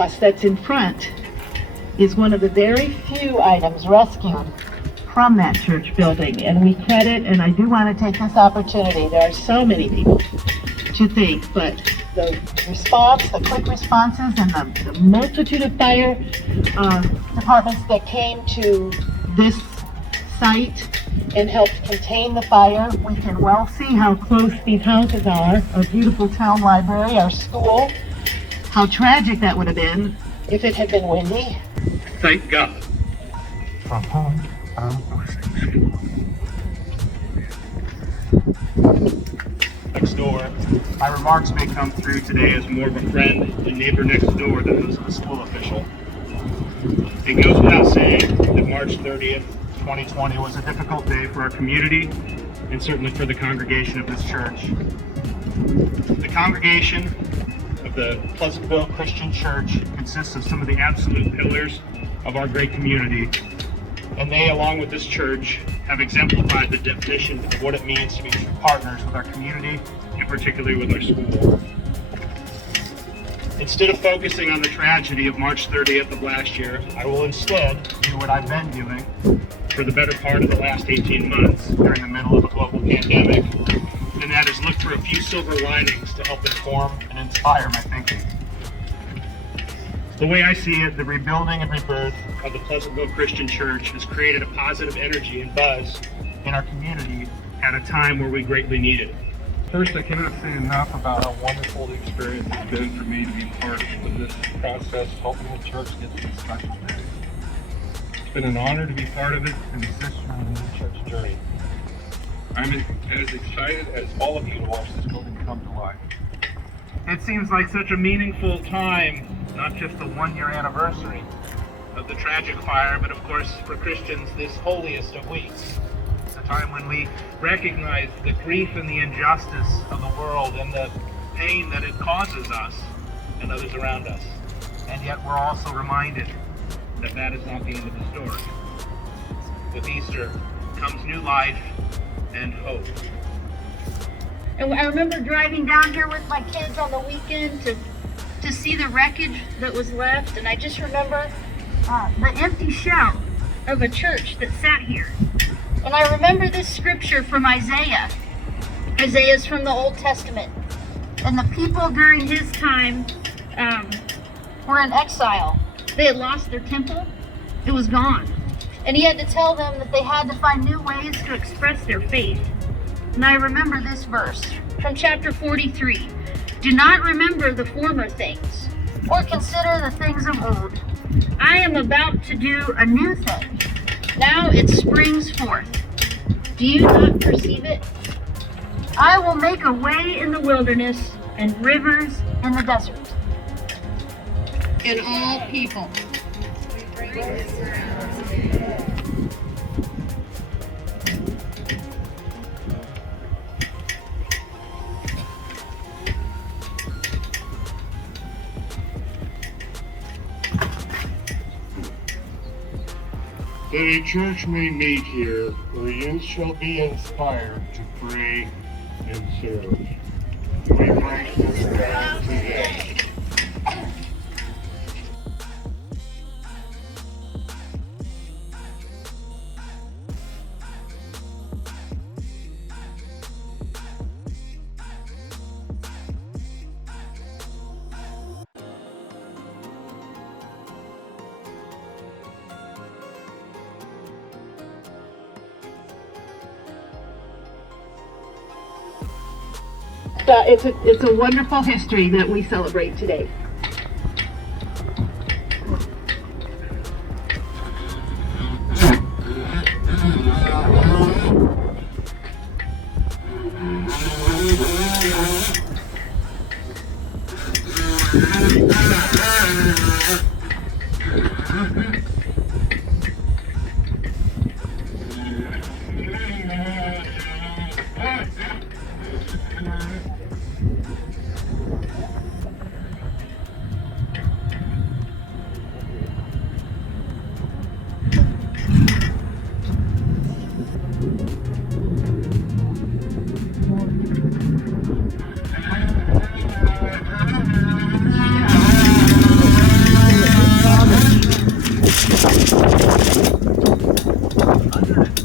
cross that's in front is one of the very few items rescued from that church building, and we credit, and I do want to take this opportunity, there are so many people to thank, but the response, the quick responses, and the multitude of fire departments that came to this site and helped contain the fire. We can well see how close these houses are, our beautiful town library, our school, how tragic that would have been if it had been windy. Thank God. From home, next door. My remarks may come through today as more of a friend and neighbor next door than those of a school official. It goes without saying that March 30th, 2020 was a difficult day for our community and certainly for the congregation of this church. The congregation of the Pleasantville Christian Church consists of some of the absolute pillars of our great community, and they, along with this church, have exemplified the definition of what it means to be true partners with our community, and particularly with our school. Instead of focusing on the tragedy of March 30th of last year, I will instead do what I've been doing for the better part of the last 18 months during the middle of a global pandemic, and that is look for a few silver linings to help inform and inspire my thinking. The way I see it, the rebuilding and rebirth of the Pleasantville Christian Church has created a positive energy and buzz in our community at a time where we greatly need it. First, I cannot say enough about how wonderful the experience has been for me to be part of this process, helping the church get to this special day. It's been an honor to be part of it and assist you in the church journey. I'm as excited as all of you to watch this building come to life. It seems like such a meaningful time, not just the one-year anniversary of the tragic fire, but of course for Christians this holiest of weeks. It's a time when we recognize the grief and the injustice of the world and the pain that it causes us and others around us. And yet we're also reminded that that is not the end of the story. With Easter comes new life and hope. And I remember driving down here with my kids on the weekend to see the wreckage that was left, and I just remember the empty shell of a church that sat here. And I remember this scripture from Isaiah. Isaiah's from the Old Testament. And the people during his time were in exile. They had lost their temple. It was gone. And he had to tell them that they had to find new ways to express their faith. And I remember this verse from chapter 43. Do not remember the former things, or consider the things of old. I am about to do a new thing. Now it springs forth. Do you not perceive it? I will make a way in the wilderness and rivers in the desert. And all people. That a church may meet here, where youth shall be inspired to pray and serve. We break this ground today. It's a wonderful history that we celebrate today. Amen.